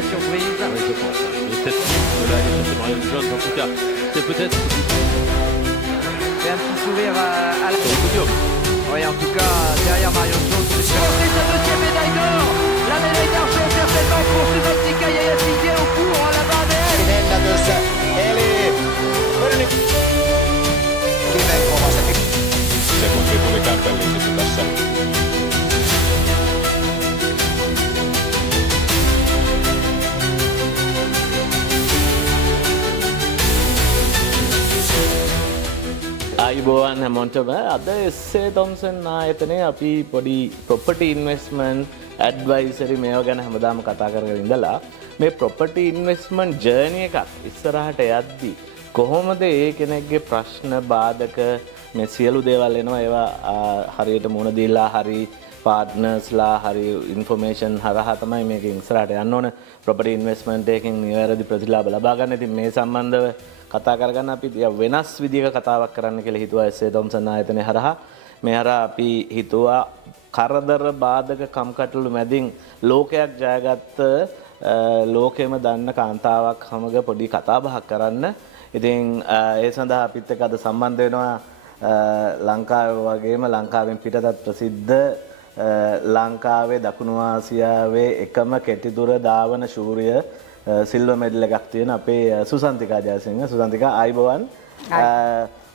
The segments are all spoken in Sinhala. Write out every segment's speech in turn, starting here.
la surprise. Oui, je pense. Peut-être que là, il est sur Marion Jones. En tout cas, c'est peut-être Et un petit sourire à la... sur le podium. Oui, en tout cas, derrière Marion Jones, c'est sa deuxième médaille d'or. La médaille d'argent certainement pour Susantika Jayasvili au cours là-bas d'elle. Ennätys, eli kivenkova sekunti tuli Campbellin tässä. ආයුබෝවන් හැමෝටම අද එස්සේ තොම්සන් ආයතනයේ අපි පොඩි ප්‍රොපර්ටි ඉන්වෙස්ට්මන්ට් ඇඩ්වයිසරි මේවා ගැන හැමදාම කතා කරගෙන ඉඳලා මේ ප්‍රොපර්ටි ඉන්වෙස්ට්මන්ට් ජර්නි එකක් ඉස්සරහට යද්දී කොහොමද ඒ කෙනෙක්ගේ ප්‍රශ්න බාධක මේ සියලු දේවල් එනවා ඒවා හරියට මුණ දීලා හරි පාර්ට්නර්ස්ලා හරි ඉන්ෆර්මේෂන් හරහා තමයි මේක ඉස්සරහට යන්න ඕන ප්‍රොපර්ටි ඉන්වෙස්ට්මන්ට් එකකින් නිවැරදි ප්‍රතිලාභ ලබා ගන්න. ඉතින් මේ සම්බන්ධව කතා කරගන්න අපි වෙනස් විදිහක කතාවක් කරන්න කියලා හිතුවා එස්.ඒ. තොම්සන් ආයතනයේ හරහා. මේ හරහා අපි හිතුවා කරදර බාධක කම්කටොළු මැදින් ලෝකයක් ජයගත්ත ලෝකෙම දන්න කාන්තාවක් සමග පොඩි කතා බහක් කරන්න. ඉතින් ඒ සඳහා අපිත් එක්ක අද සම්බන්ධ වෙනවා ලංකාවේ වගේම ලංකාවෙන් පිටතත් ප්‍රසිද්ධ ලංකාවේ දකුණු ආසියාවේ එකම කෙටිදුර ධාවන ශූරිය සිල්වර් මෙඩල් එකක් තියෙන අපේ සුසන්තිකා ජයසිංහ. සුසන්තිකා ආයිබෝවන්.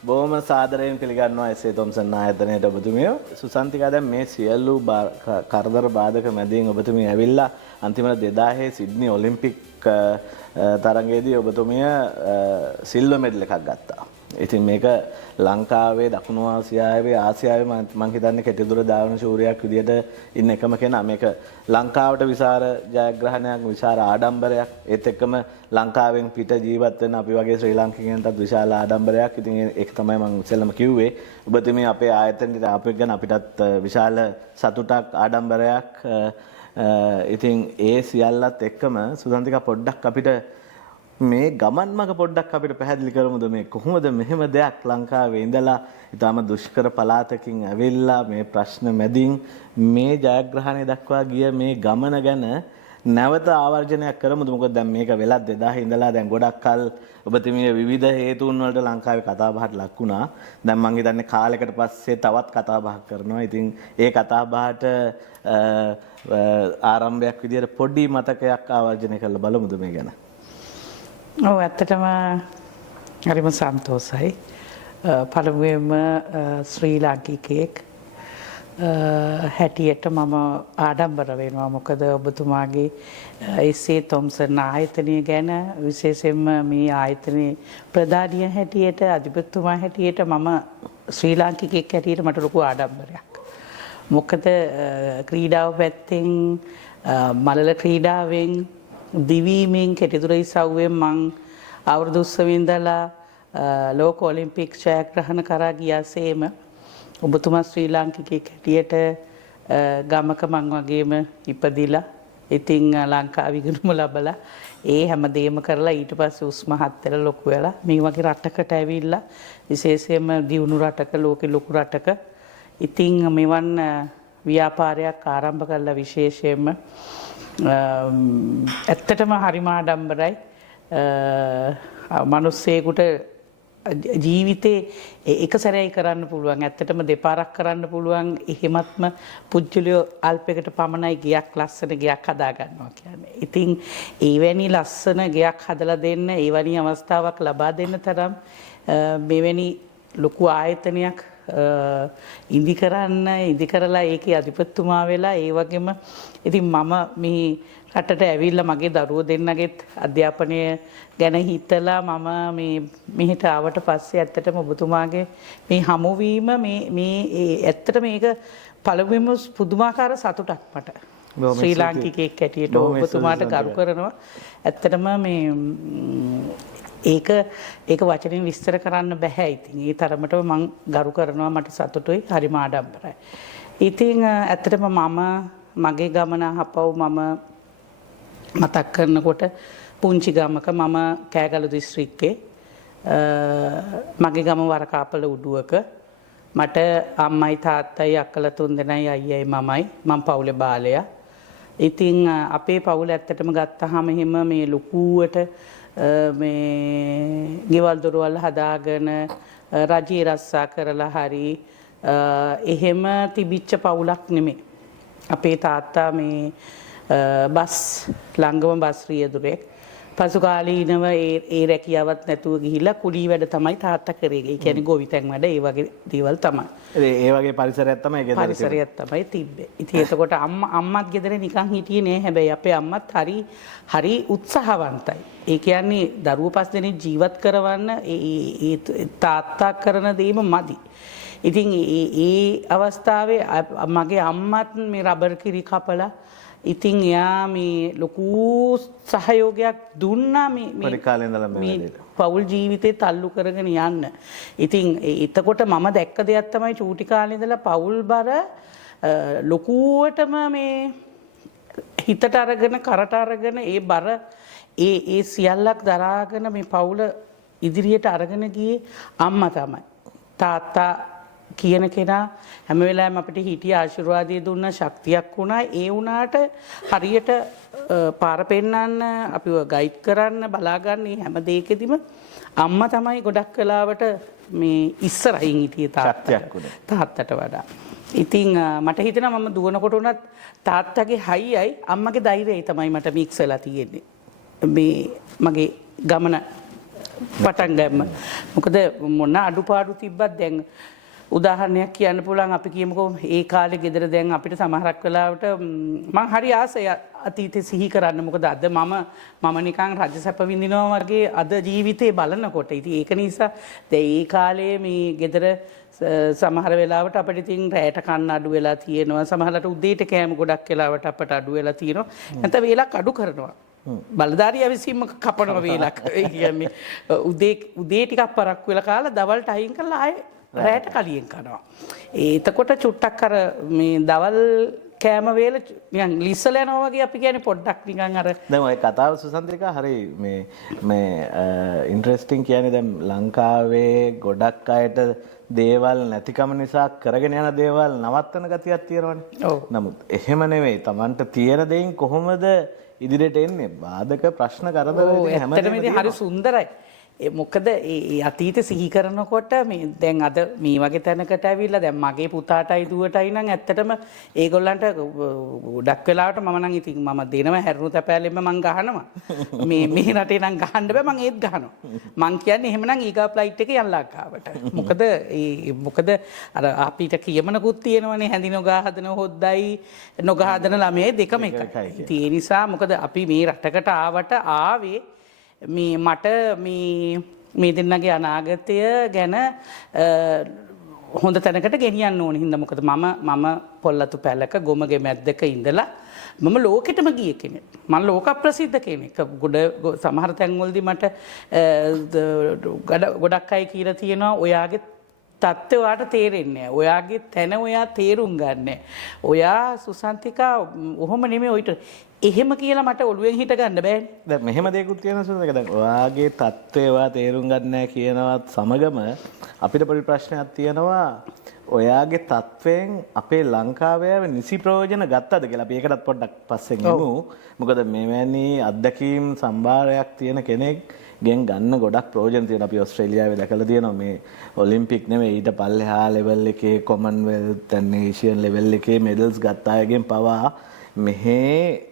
බොහොම සාදරයෙන් පිළිගන්නවා එස්.ඒ. තොම්සන් ආයතනයට ඔබතුමිය. සුසන්තිකා දැන් මේ සියලු කරදර බාධක මැදින් ඔබතුමිය ඇවිල්ලා අන්තිමට 2000 සිඩ්නි ඔලිම්පික් තරඟයේදී ඔබතුමිය සිල්වර් මෙඩල් එකක් ගත්තා. ඉතින් මේක ලංකාවේ දකුණු ආසියාවේ මම හිතන්නේ කෙටිදුර ධාවන ශූරයක් විදියට ඉන්න එකම කෙනා. මේක ලංකාවට විශාල ජයග්‍රහණයක්, විශාල ආඩම්බරයක්. ඒත් එක්කම ලංකාවෙන් පිට ජීවත් වෙන අපි වගේ ශ්‍රී ලාංකිකයන්ටත් විශාල ආඩම්බරයක්. ඉතින් ඒක තමයි මම ඉස්සෙල්ලම කිව්වේ. ඔබතුමී අපේ ආයතනයේ අපිට ගැන අපිටත් විශාල සතුටක් ආඩම්බරයක්. ඉතින් ඒ සියල්ලත් එක්කම සුසන්තිකා පොඩ්ඩක් අපිට මේ ගමන් මඟ පොඩ්ඩක් අපිට පැහැදිලි කරමුද මේ කොහොමද මෙහෙම දෙයක් ලංකාවේ ඉඳලා ඊටම දුෂ්කර පළාතකින් ඇවිල්ලා මේ ප්‍රශ්න මැදින් මේ ජයග්‍රහණය දක්වා ගිය මේ ගමන ගැන නැවත ආවර්ජනයක් කරමුද? මොකද දැන් මේක වෙලත් 2000 ඉඳලා දැන් ගොඩක් කල් ඔබතුමිය විවිධ හේතුන් වලට ලංකාවේ කතා බහට ලක් වුණා. දැන් මම හිතන්නේ කාලයකට පස්සේ තවත් කතා බහක් කරනවා. ඉතින් ඒ කතා බහට ආරම්භයක් විදියට පොඩි මතකයක් ආවර්ජනය කරලා බලමුද මේ ගැන? ඔව් ඇත්තටම හරිම සන්තෝෂයි. පළමුවෙන්ම ශ්‍රී ලාංකිකයෙක් හැටියට මම ආඩම්බර වෙනවා. මොකද ඔබතුමාගේ එස්.ඒ. තොම්සන් ආයතනය ගැන විශේෂයෙන්ම මේ ආයතනයේ ප්‍රධානිය හැටියට අධිපතිතුමා හැටියට මම ශ්‍රී ලාංකිකයෙක් හැටියට මට ලොකු ආඩම්බරයක්. මොකද ක්‍රීඩාව පැත්තෙන් මලල ක්‍රීඩාවෙන් දිවීමෙන් කෙටිදුර ඉසව්වෙන් මං අවුරුදු 20 ඉඳලා ලෝක ඔලිම්පික් ජයග්‍රහණ කරා ගියාසේම ඔබතුමා ශ්‍රී ලාංකිකයෙක් හැටියට ගමක මං වගේම ඉපදිලා ඉතින් ලංකාව ඉගෙනුම ලබලා ඒ හැමදේම කරලා ඊට පස්සේ උස්ම හත් වෙලා ලොකු වෙලා මේ වගේ රටකට ඇවිල්ලා විශේෂයෙන්ම දියුණු රටක ලෝකෙ ලොකු රටක ඉතින් මෙවන් ව්‍යාපාරයක් ආරම්භ කළා විශේෂයෙන්ම ඇත්තටම හරිම ආඩම්බරයි. මිනිස්සෙකුට ජීවිතේ එක සැරේයි කරන්න පුළුවන්. ඇත්තටම දෙපාරක් කරන්න පුළුවන්. එහෙමත්ම පුජ්‍යලිය අල්පයකට පමණයි ගයක් ලස්සන ගයක් හදා ගන්නවා කියන්නේ. ඉතින් ඒවැනි ලස්සන ගයක් හදලා දෙන්න, ඒවැනි අවස්ථාවක් ලබා දෙන්න තරම් මෙවැනි ලොකු ආයතනයක් ඉදි කරලා ඒකේ අධිපතිතුමා වෙලා ඒ වගේම ඉතින් මම මේ රටට ඇවිල්ලා මගේ දරුවෝ දෙන්නගෙත් අධ්‍යාපනය ගැන හිතලා මම මේ මෙහෙට ආවට පස්සේ ඇත්තටම ඔබතුමාගේ මේ හමුවීම මේ ඇත්තට මේක පළමුවෙන්ම පුදුමාකාර සතුටක් මට. ශ්‍රී ලාංකිකයෙක් හැටියට ඔබතුමාට ගරු කරනවා. ඇත්තටම මේ ඒක වචනෙන් විස්තර කරන්න බෑ. ඉතින් ඒ තරමටම මම ගරු කරනවා. මට සතුටුයි. හරිම ආඩම්බරයි. ඉතින් ඇත්තටම මම මගේ ගමන අහපව් මම මතක් කරනකොට පුංචි ගමක මම කෑගල්ල දිස්ත්‍රික්කේ මගේ ගම වරකාපල උඩුවක මට අම්මයි තාත්තයි අක්කලා තුන්දෙනයි අයියයි මමයි මම පවුලේ බාලයා ඉතින් අපේ පවුල ඇත්තටම ගත්තාම එහෙම මේ ලොකුවට මේ ගෙවල් දොරවල් හදාගෙන රජී රස්සා කරලා හරි එහෙම තිබිච්ච පවුලක් නෙමෙයි. අපේ තාත්තා මේ බස් ළඟම බස් රියදුරෙක්. පසු කාලීනව ඒ රැකියාවත් නැතුව ගිහිල්ලා කුලී වැඩ තමයි තාත්තා කරේ. ඒ කියන්නේ ගොවිතැන් වැඩ ඒ වගේ දේවල් තමයි. ඒ වගේ පරිසරයක් තමයි ගෙදර පරිසරයක් තමයි තිබ්බේ. ඉතින් එතකොට අම්මත් ගෙදර නිකන් හිටියේ නෑ. හැබැයි අපේ අම්මත් හරි උත්සාහවන්තයි. ඒ කියන්නේ දරුවෝ 5 දෙනෙක් ජීවත් කරවන්න ඒ තාත්තා කරන දේම මදි. ඉතින් ඒ අවස්ථාවේ මගේ අම්මත් මේ රබර් කිරි කපලා ඉතින් එයා මේ ලොකු සහයෝගයක් දුන්නා මේ පවුල් ජීවිතේ තල්ලු කරගෙන යන්න. ඉතින් එතකොට මම දැක්ක දෙයක් තමයි චූටි කාලේ ඉඳලා පවුල් බර ලොකුවටම මේ හිතට අරගෙන කරට අරගෙන ඒ බර ඒ සියල්ලක් දරාගෙන මේ පවුල ඉදිරියට අරගෙන ගියේ අම්මා තමයි. තාත්තා කියන කෙනා හැම වෙලාවෙම අපිට හිටිය ආශිර්වාදය දුන්න ශක්තියක් වුණා. ඒ වුණාට හරියට පාර පෙන්නන්න අපිව ගයිඩ් කරන්න බලාගන්න හැම දෙයකදීම අම්මා තමයි ගොඩක් වෙලාවට මේ ඉස්සරහින් හිටියේ තාත්තට වඩා. ඉතින් මට හිතෙනවා මම දුවනකොට උනත් තාත්තගේ හයියයි අම්මගේ ධෛර්යයයි තමයි මට මික්ස් වෙලා තියෙන්නේ. මේ මගේ ගමන පටන් ගන්න. මොකද මොන අඩුපාඩු තිබ්බත් දැන් උදාහරණයක් කියන්න පුළුවන් අපි කියමුකෝ ඒ කාලේ ගෙදර දැන් අපිට සමහරක් වෙලාවට මම හරි ආසයි අතීතේ සිහි කරන්න. මොකද අද මම නිකන් රජසැප විඳිනවා වගේ අද ජීවිතේ බලනකොට. ඉතින් ඒක නිසා දැන් ඒ කාලේ මේ ගෙදර සමහර වෙලාවට අපිට ඉතින් රැයට කන්න අඩු වෙලා තියෙනවා. සමහරකට උදේට කෑම ගොඩක් වෙලාවට අපට අඩු වෙලා තියෙනවා. නැත්නම් වේලක් අඩු කරනවා. බලධාරියා විසින්ම කපන වේලක්. ඒ කියන්නේ උදේ ටිකක් පරක් වෙලා කාලා දවල්ට අයින් කරලා ආයේ රැයට කලියෙන් කනවා. එතකොට චුට්ටක් අර මේ දවල් කෑම වේල නිකන් ලිස්සල යනවා වගේ අපි කියන්නේ පොඩ්ඩක් නිකන් අර දැන් ඔය කතාව සුසන්ත්‍රිකා හරි මේ ඉන්ටරෙස්ටිං කියන්නේ දැන් ලංකාවේ ගොඩක් අයට දේවල් නැතිකම නිසා කරගෙන යන දේවල් නවත්තන ගතියක් තියෙනවනේ. නමුත් එහෙම නෙවෙයි. Tamanට තියෙන දෙයින් කොහොමද ඉදිරියට එන්නේ? බාධක ප්‍රශ්න කරදර හැමදේම හරි සුන්දරයි. මොකද ඒ අතීත සිහි කරනකොට මේ දැන් අද මේ වගේ තැනකට ඇවිල්ලා දැන් මගේ පුතාටයි දුවටයි නම් ඇත්තටම ඒගොල්ලන්ට ගොඩක් වෙලාවට මම නම් ඉතින් මම දෙනවා හැරුණු තැපෑලෙම මං ගහනවා මේ රටේ නම් ගහන්න බෑ මං ඒත් ගහනවා මං කියන්නේ එහෙමනම් ඊගා ෆ්ලයිට් එකේ යන්න ලංකාවට මොකද අර අපිට කියමනකුත් තියෙනවනේ හැඳි නොගා හදන හොද්දයි නොගා හදන ළමයි දෙකම එකයි ඉතින් ඒ නිසා මොකද අපි මේ රටකට ආවේ මේ මට මේ දෙන්නගේ අනාගතය ගැන හොඳ තැනකට ගෙනියන්න ඕන හින්දා මොකද මම පොල්ලතු පැලක ගොමගේ මැද්දක ඉඳලා මම ලෝකෙටම ගිය කෙනෙක්. මම ලෝක ප්‍රසිද්ධ කෙනෙක්. සමහර තැන්වලදී මට ගොඩක් අය කියලා තියෙනවා ඔයාගේ තත්ත්වය ඔයාට තේරෙන්නේ නැහැ. ඔයාගේ තැන ඔයා තේරුම් ගන්න. ඔයා සුසන්තිකා ඔහොම නෙමෙයි ඔයිට එහෙම කියලා මට ඔළුවෙන් හිට ගන්න බෑනේ. දැන් මෙහෙම දෙයක්ත් තියෙනවා සුසන්තිකා. දැන් ඔයාගේ තත්ත්වය ඔයා තේරුම් ගන්න නැහැ කියනවත් සමගම අපිට පොඩි ප්‍රශ්නයක් තියෙනවා. ඔයාගේ තත්ත්වයෙන් අපේ ලංකාවේ නිසි ප්‍රයෝජන ගත්තද කියලා අපි ඒකටත් පොඩ්ඩක් පස්සෙන් යමු. මොකද මෙවැනි අත්දැකීම් සම්භාරයක් තියෙන කෙනෙක් ගෙන් ගන්න ගොඩක් ප්‍රයෝජන තියෙනවා. අපි ඕස්ට්‍රේලියාවේ දැකලා තියෙනවා මේ ඔලිම්පික් නෙමෙයි ඊට පල්ලෙහා ලෙවල් එකේ කොමන්වෙල්ත් and ඒෂියන් ලෙවල් එකේ මෙඩල්ස් ගත්ත අයගෙන් පවා මෙහි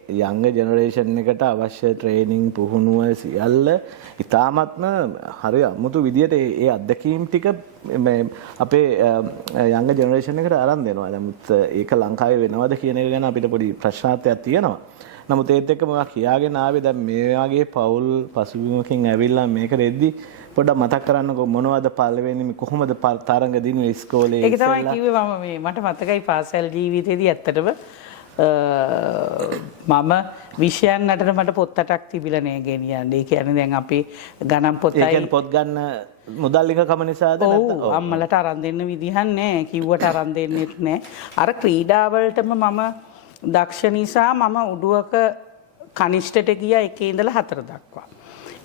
යංග ජෙනරේෂන් එකට අවශ්‍ය ට්‍රේනින් පුහුණුව සියල්ල ඉතාමත්ම හරි අමුතු විදියට ඒ අත්දැකීම් ටික අපේ යංග ජෙනරේෂන් එකට අරන් දෙනවා. නමුත් ඒක ලංකාවේ වෙනවද කියන එක ගැන අපිට පොඩි ප්‍රශ්නාර්ථයක් තියෙනවා. නමුත් ඒත් එක්කම මම කියාගෙන ආවේ දැන් මේ වගේ පෞල් පසුබිමකින් ඇවිල්ලා මේකට එද්දි පොඩ්ඩක් මතක් කරන්නකෝ මොනවද පළවෙනි කොහොමද තරඟ දිනුවේ ඉස්කෝලේ ඒක තමයි කිව්වේ මම මට මතකයි පාසල් ජීවිතේදී ඇත්තටම මම විෂයන් අතර මට පොත් 8ක් තිබිලා නෑ ගෙනියන්නේ. ඒ කියන්නේ දැන් අපි ගණන් පොතයි ඒ කියන්නේ පොත් ගන්න මුදල් එකකම නිසාද නැත්නම් ඔව් අම්මලට අරන් දෙන්න විදිහක් නෑ. කිව්වට අරන් දෙන්නෙත් නෑ. අර ක්‍රීඩා වලටම මම දක්ෂ නිසා මම උඩුවක කනිෂ්ඨට ගියා 1 ඉඳලා 4 දක්වා.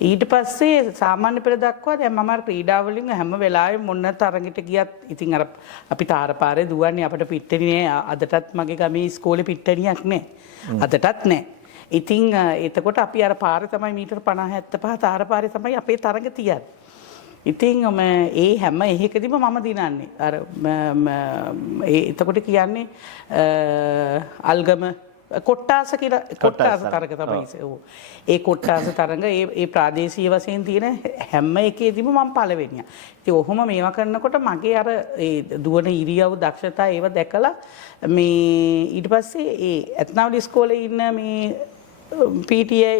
ඊට පස්සේ සාමාන්‍ය පෙළ දක්වා දැන් මම අර ක්‍රීඩා වලින් හැම වෙලාවෙම මොන තරඟට ගියත් ඉතින් අර අපි තාරපාරේ දුවන්නේ අපිට පිට්ටනිය අදටත් මගේ ගමේ ඉස්කෝලේ පිට්ටනියක් නැහැ. අදටත් නැහැ. ඉතින් එතකොට අපි අර පාරේ තමයි මීටර 50 75 තාරපාරේ තමයි අපේ තරඟ තියන්නේ. ඉතින් ඒ හැම එකකදීම මම දිනන්නේ. අර එතකොට කියන්නේ අල්ගම කොට්ටාස කියලා කොට්ටාස තරඟ තමයි. ඒ කොට්ටාස තරඟ ඒ ප්‍රාදේශීය වශයෙන් තියෙන හැම එකේදීම මම පළවෙනියා. ඉතින් ඔහොම මේවා කරනකොට මගේ අර ඒ දුවන ඉරියව් දක්ෂතා ඒව දැකලා මේ ඊට පස්සේ ඒ ඇත්නාවල ඉස්කෝලේ ඉන්න මේ PTA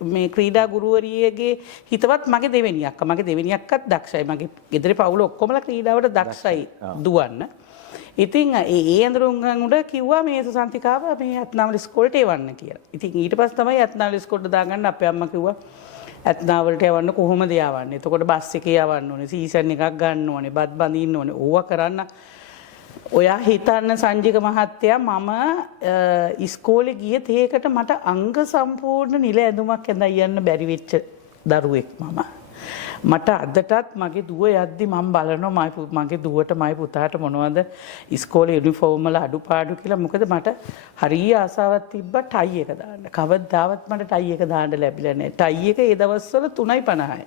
මේ ක්‍රීඩා ගුරුවරියගේ හිතවත් මගේ දෙවෙනි අක්කා. මගේ දෙවෙනි අක්කත් දක්ෂයි. මගේ ගෙදර පවුල ඔක්කොමලා ක්‍රීඩාවට දක්ෂයි දුවන්න. ඉතින් ඒ ඇඳුරුම් උඩ කිව්වා මේ සුසන්තිකාව මේ ඇත්නාවල ඉස්කෝලේට එවන්න කියලා. ඉතින් ඊට පස්සේ තමයි ඇත්නාවල ඉස්කෝලේට දාගන්න අපේ අම්මා කිව්වා ඇත්නාවලට යවන්න කොහොමද යවන්නේ? එතකොට බස් එකේ යවන්න ඕනේ, සීසන් එකක් ගන්න ඕනේ, බත් බඳින්න ඕනේ. ඕවා කරන්න ඔයා හිතන්න සංජික මහත්තයා මම ඉස්කෝලේ ගිය තේකට මට අංග සම්පූර්ණ නිල ඇඳුමක් ඇඳලා යන්න බැරි වෙච්ච දරුවෙක් මම. මට අදටත් මගේ දුව යද්දි මම බලනවා මගේ දුවට මගේ පුතාට මොනවද ඉස්කෝලේ යුනිෆෝම් වල අඩුපාඩු කියලා. මොකද මට හරිය ආසාවක් තිබ්බා ටයි එක දාන්න. කවදාවත් මට ටයි එක දාන්න ලැබිලා නැහැ. ටයි එක ඒ දවස්වල 3.50යි.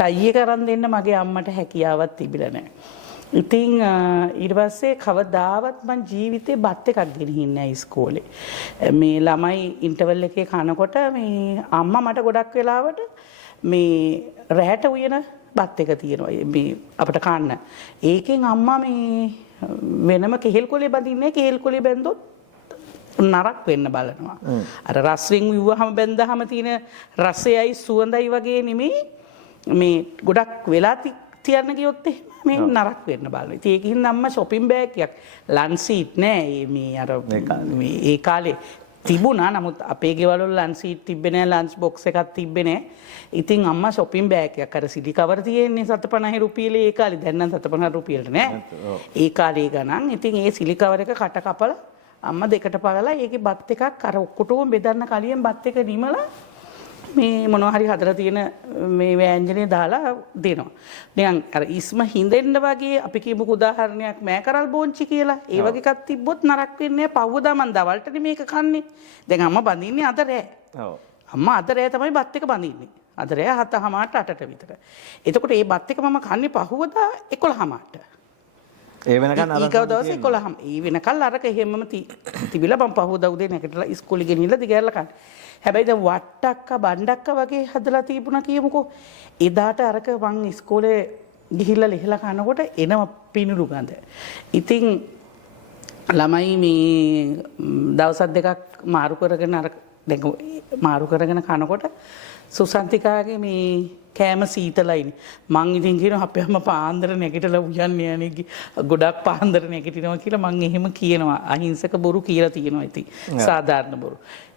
ටයි එක අරන් දෙන්න මගේ අම්මට හැකියාවක් තිබිලා නැහැ. ඉතින් ඊට පස්සේ කවදාවත් මං ජීවිතේ බත් එකක් ගෙනිහින්නේ නැහැ ඉස්කෝලේ. මේ ළමයි ඉන්ටර්වල් එකේ කනකොට මේ අම්මා මට ගොඩක් වෙලාවට මේ රැට උයන බත් එක තියෙනවා මේ අපිට කන්න. ඒකෙන් අම්මා මේ වෙනම කෙහෙල් කොලේ බඳින්නේ කෙහෙල් කොලේ බැන්දොත් නරක් වෙන්න බලනවා. අර රස්රින් විව්වහම බැන්දාම තියෙන රසයයි සුවඳයි වගේ නෙමෙයි මේ ගොඩක් වෙලා තියන්න ගියොත් මේ නරක් වෙන්න බලනවා. ඉතින් ඒකින් අම්මා shopping bag එකක් ලන්ච් සීට් නෑ මේ අර මේ ඒ කාලේ තිබුණා. නමුත් අපේ ගෙවල් වල ලන්ච් සීට් තිබ්බේ නෑ, ලන්ච් බොක්ස් එකක් තිබ්බේ නෑ. ඉතින් අම්මා shopping bag එකක් අර සිලි කවර තියෙන්නේ 750 රුපියලේ ඒ කාලේ. දැන් නම් 750 රුපියලට නෑ. ඒ කාලේ ගණන්. ඉතින් ඒ සිලි කවර එක කට කපලා අම්මා දෙකට පළලා ඒකේ බත් එකක් අර ඔක්කොටම බෙදන්න කලින් බත් එක නිමලා මේ මොනවා හරි හදලා තියෙන මේ ව්‍යංජනේ දාලා දෙනවා. නිකන් අර ඉස්ම හින්දෙන්න වගේ අපි කියමුකෝ උදාහරණයක් මෑකරල් බෝංචි කියලා. ඒ වගේ එකක් තිබ්බොත් නරක වෙන්නේ නැහැ. පව්වදා මන් දවල්ටනේ මේක කන්නේ. දැන් අම්මා බඳින්නේ අද රෑ. ඔව්. අම්මා අද රෑ තමයි බත් එක බඳින්නේ. අද රෑ 7:00ට 8ට විතර. එතකොට මේ බත් එක මම කන්නේ පහුවදා 11:00ට. ඒ වෙනකන් අර ඊකව දවසේ 11:00. ඒ වෙනකල් අරක එහෙමම තිබිලා මම පහුවදා උදේ නැගිටලා ඉස්කෝලේ ගෙනිහිල්ලා දිගහැරලා කන්නේ. හැබැයි දැන් වට්ටක්ක බණ්ඩක්ක වගේ හදලා තිබුණා කියමුකෝ. එදාට අරක මං ඉස්කෝලේ ගිහිල්ලා ලිහලා කනකොට එනම පිනුරු ගඳ. ඉතින් ළමයි මේ දවස් දෙකක් මාරු කරගෙන අර දැන් මාරු කරගෙන කනකොට සුසන්තිකාගේ මේ කෑම සීතලයිනේ. මං ඉතින් කියනවා අපේ අම්මා පාන්දර නැගිටලා උයන්නේ යන්නේ ගොඩක් පාන්දර නැගිටිනවා කියලා මං එහෙම කියනවා. අහිංසක බොරු කියලා තියෙනවා ඉතින්. සාධාරණ බොරු.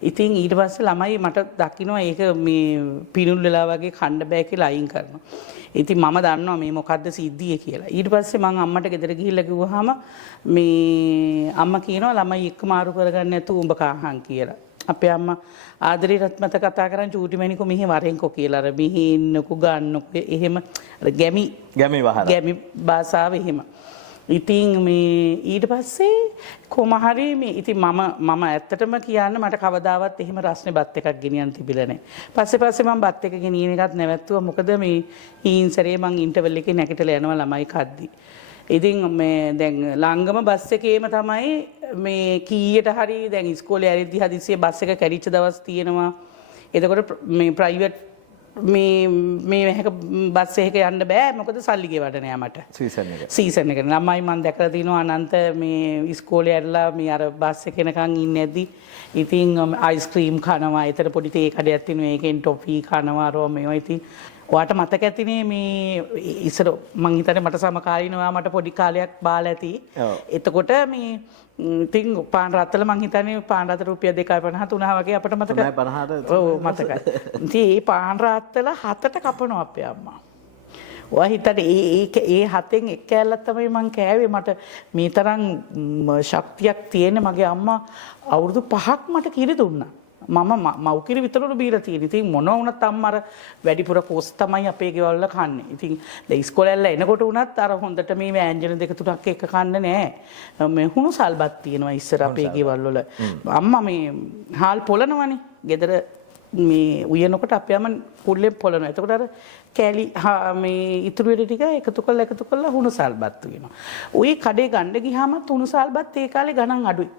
ඉතින් ඊට පස්සේ ළමයි මට දකින්නවා ඒක මේ පිනුල් වෙලා වගේ කන්න බෑ කියලා අයින් කරනවා. ඉතින් මම දන්නවා මේ මොකද්ද සිද්ධිය කියලා. ඊට පස්සේ මං අම්මට ගෙදර ගිහිල්ලා කිව්වහම මේ අම්මා කියනවා ළමයි එක්ක මාරු කරගන්න නැතුව උඹ කහන් කියලා. අපේ අම්මා ආදරේ රත්මත කතා කරන් චූටි මැණිකෝ මෙහි වරෙන්කෝ කියලා අර මෙහි ඉන්නකෝ ගන්නකෝ එහෙම අර ගැමි භාෂාව එහෙම. ඉතින් මේ ඊට පස්සේ කොහම හරි මේ ඉතින් මම ඇත්තටම කියන්න මට කවදාවත් එහෙම රස්නේ බත් එකක් ගෙනියන්න තිබිලා නැහැ. පස්සේ මම බත් එක ගෙනියන එකත් නැවැත්තුවා. මොකද මේ ඊන්සරේ මං ඉන්ටර්වල් එකේ නැගිටලා යනවා ළමයි කද්දි. ඉතින් මේ දැන් ළංගම බස් එකේම තමයි මේ කීයට හරි දැන් ඉස්කෝලේ ඇරිද්දි හදිස්සියේ බස් එක කැඩිච්ච දවස් තියෙනවා. එතකොට මේ ප්‍රයිවට් මේ හැක බස් එකක යන්න බෑ. මොකද සල්ලි ගෙවන්න නෑ මට. සීසන් එක. ළමයි මම දැකලා තිනවා අනන්ත මේ ඉස්කෝලේ ඇරලා මේ අර බස් එක එනකන් ඉන්නේ නැද්දි ඉතින් අයිස්ක්‍රීම් කනවා. ඒතර පොඩි තේ කඩයක් තියෙනවා. ඒකෙන් ටොෆී කනවා. රෝ මේවා ඉතින් ඔයාට මතක ඇතිනේ මේ ඉස්සර මං හිතන්නේ මට සමකාලීනව මට පොඩි කාලයක් බාලා ඇති. එතකොට මේ ඉතින් පාන් රත්තල මං හිතන්නේ පාන් රත්තල රුපියල් 2.50 3 වගේ අපිට මතකයි. 2.50. ඔව් මතකයි. ඉතින් මේ පාන් රත්තල 7ට කපනවා අපේ අම්මා. ඔයා හිතන්නේ ඒ 7න් එක කෑල්ලක් තමයි මං කෑවේ. මට මේ තරම් ශක්තියක් තියෙන මගේ අම්මා අවුරුදු 5ක් මට කිරි දුන්නා. මම මව්කිරි විතරලු බීලා තියෙන. ඉතින් මොනවා වුණත් අම්මා අර වැඩිපුර කෝස් තමයි අපේ ගෙවල් වල කන්නේ. ඉතින් දැන් ඉස්කෝලේ එනකොට වුණත් අර හොඳට මේ වෑංජන දෙක තුනක් එක කන්න නෑ. මේ හුණු සල්බත් තියෙනවා ඉස්සර අපේ ගෙවල් වල. අම්මා මේ හාල් පොලනවනේ. ගෙදර මේ උයනකොට අපේ අම්ම කුල්ලෙන් පොලනවා. එතකොට අර කෑලි මේ ඉතුරු වෙලි ටික එකතු කරලා හුණු සල්බත් වෙනවා. ওই කඩේ ගන්න ගියාම හුණු සල්බත් ඒ කාලේ ගණන් අඩුයි.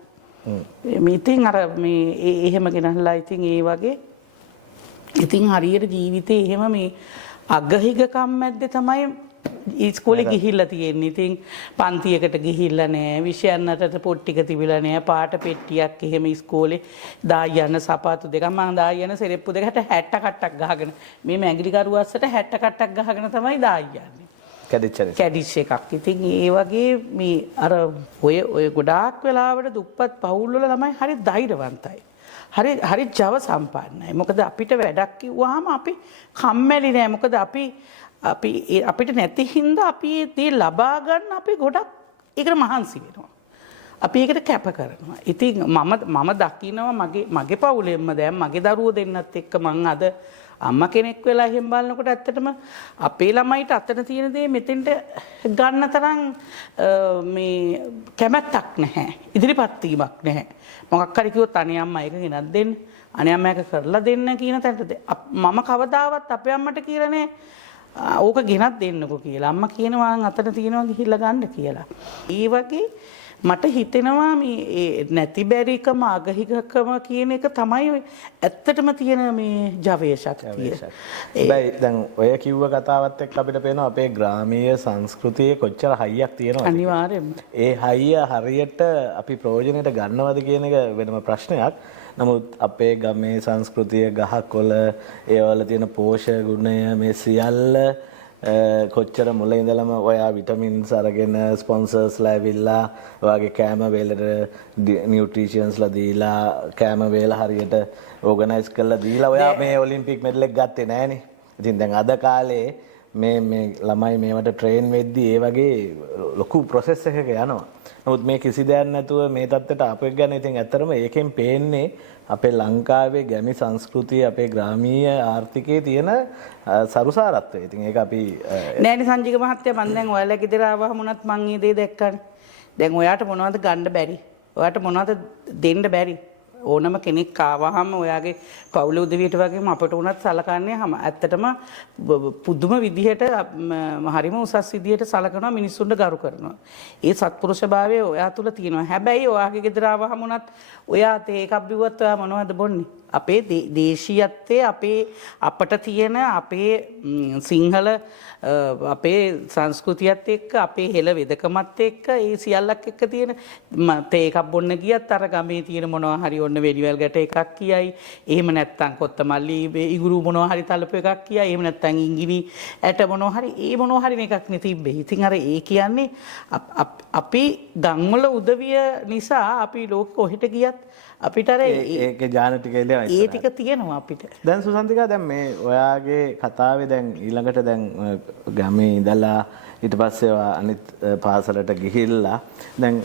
ඉතින් අර මේ එහෙම ගෙනහලා ඉතින් ඒ වගේ ඉතින් හරියට ජීවිතේ එහෙම මේ අගහිගකම් මැද්දේ තමයි ඉස්කෝලේ ගිහිල්ලා තියෙන්නේ. ඉතින් පන්තියකට ගිහිල්ලා නෑ, විෂයන් අතට පොත් ටික තිබිලා නෑ, පාට පෙට්ටියක් එහෙම ඉස්කෝලේ දායි යන සපාතු දෙකක් මම දායි යන සෙරෙප්පු දෙකට 60 කට්ටක් ගහගෙන මේ මැගිලි කරුවස්සට 60 කට්ටක් ගහගෙන තමයි දායි යන්නේ. කැඩිච් එකක්. ඉතින් ඒ වගේ මේ අර ඔය ගොඩාක් වෙලාවට දුප්පත් පවුල් වල ළමයි හරි ධෛර්යවන්තයි. හරි ජව සම්පන්නයි. මොකද අපිට වැඩක් කිව්වහම අපි කම්මැලි නෑ. මොකද අපිට නැති හින්දා අපි ඒ ලබා ගන්න අපි ගොඩක් ඒකට මහන්සි වෙනවා. අපි ඒකට කැප කරනවා. ඉතින් මම දකිනවා මගේ පවුලෙන්ම දැන් මගේ දරුවෝ දෙන්නත් එක්ක මං අද අම්මා කෙනෙක් වෙලා එහෙම බලනකොට ඇත්තටම අපේ ළමයිට අතන තියෙන දේ මෙතෙන්ට ගන්න තරම් මේ කැමැත්තක් නැහැ. ඉදිරිපත් වීමක් නැහැ. මොකක් හරි කිව්වොත් අනේ අම්මා ඒක ගෙනත් දෙන්න. අනේ අම්මා ඒක කරලා දෙන්න කියන තැනට මම කවදාවත් අපේ අම්මට කියලා නෑ ඕක ගෙනත් දෙන්නකෝ කියලා. අම්මා කියනවා අතන තියෙනවා ගිහිල්ලා ගන්න කියලා. ඒ වගේ මට හිතෙනවා මේ නැති බැරිකම අගහිගකම කියන එක තමයි ඇත්තටම තියෙන මේ ජවයේ ශක්තිය. හැබැයි දැන් ඔය කිව්ව කතාවත් එක්ක අපිට පේනවා අපේ ග්‍රාමීය සංස්කෘතියේ කොච්චර හයියක් තියෙනවද. අනිවාර්යයෙන්ම. ඒ හයිය හරියට අපි ප්‍රයෝජනෙට ගන්නවද කියන එක වෙනම ප්‍රශ්නයක්. නමුත් අපේ ගමේ සංස්කෘතිය ගහකොළ ඒවල තියෙන පෝෂක ගුණය මේ සියල්ල කොච්චර මුල ඉඳලම ඔයා විටමින්ස් අරගෙන ස්පොන්සර්ස්ලා ඇවිල්ලා ඔයාගේ කෑම වේලට නියුට්‍රිෂන්ස්ලා දීලා කෑම වේල හරියට ඕගනයිස් කරලා දීලා ඔයා මේ ඔලිම්පික් මෙඩල් එක ගත්තේ නෑනේ. ඉතින් දැන් අද කාලේ මේ ළමයි මේවට ට්‍රේන් වෙද්දී ඒ වගේ ලොකු ප්‍රොසෙස් එකක යනවා. නමුත් මේ කිසි දෙයක් නැතුව මේ තත්ත්වයට ආපු එක ගැන ඉතින් ඇත්තටම ඒකෙන් පේන්නේ අපේ ලංකාවේ ගැමි සංස්කෘතිය අපේ ග්‍රාමීය ආර්ථිකයේ තියෙන සරුසාරත්වය. ඉතින් ඒක අපි නෑනේ සංජීව මහත්තයා මම දැන් ඔයාලා ගෙදර ආවම උනත් මං මේ දේ දැක්කනේ. දැන් ඔයාට මොනවද ගන්න බැරි? ඔයාට මොනවද දෙන්න බැරි? ඕනම කෙනෙක් ආවහම ඔයාගේ පවුල උදවියට වගේම අපට උනත් සලකන්නේ ඇත්තටම පුදුම විදිහට හරිම උසස් විදිහට සලකනවා මිනිස්සුන්ට ගරු කරනවා. ඒ සත්පුරුෂභාවය ඔයා තුල තියෙනවා. හැබැයි ඔයාගේ ගෙදර ආවහම උනත් ඔයා තේ එකක් බිව්වත් ඔයා මොනවද බොන්නේ? අපේ දේශීයත්වයේ අපට තියෙන අපේ සිංහල අපේ සංස්කෘතියත් එක්ක අපේ හෙළ වෙදකමත් එක්ක ඒ සියල්ලක් එක්ක තියෙන තේ එකක් බොන්න ගියත් අර ගමේ තියෙන මොනවා හරි ඔන්න වෙලිවැල් ගැට එකක් කියයි. එහෙම නැත්නම් කොත්තමල්ලි ඉගුරු මොනවා හරි තලප එකක් කියයි. එහෙම නැත්නම් ඉංගිනි ඇට මොනවා හරි ඒ මොනවා හරි එකක් නේ තිබ්බේ. ඉතින් අර ඒ කියන්නේ අපි ගම්වල උදවිය නිසා අපි ලෝක කොහෙට ගියත් අපිට අර ඒකේ ඥාන ටික එනවා. ඒ ටික තියෙනවා අපිට. දැන් සුසන්තිකා දැන් මේ ඔයාගේ කතාවේ දැන් ඊළඟට දැන් ගමේ ඉඳලා ඊට පස්සේ අනිත් පාසලට ගිහිල්ලා දැන්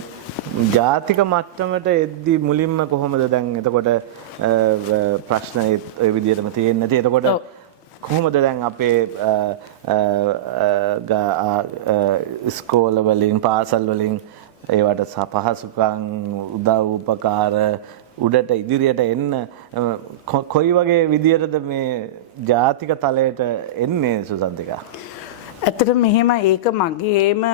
ජාතික මට්ටමට එද්දි මුලින්ම කොහොමද දැන් එතකොට ප්‍රශ්න ඒ විදිහටම තියෙන්නේ නැති. එතකොට කොහොමද දැන් අපේ ඉස්කෝල වලින් පාසල් වලින් ඒවට පහසුකම් උදව් උපකාර උඩට ඉදිරියට එන්න කොයි වගේ විදියටද මේ ජාතික තලයට එන්නේ සුසන්තිකා? ඇත්තටම මෙහෙම ඒක මගේම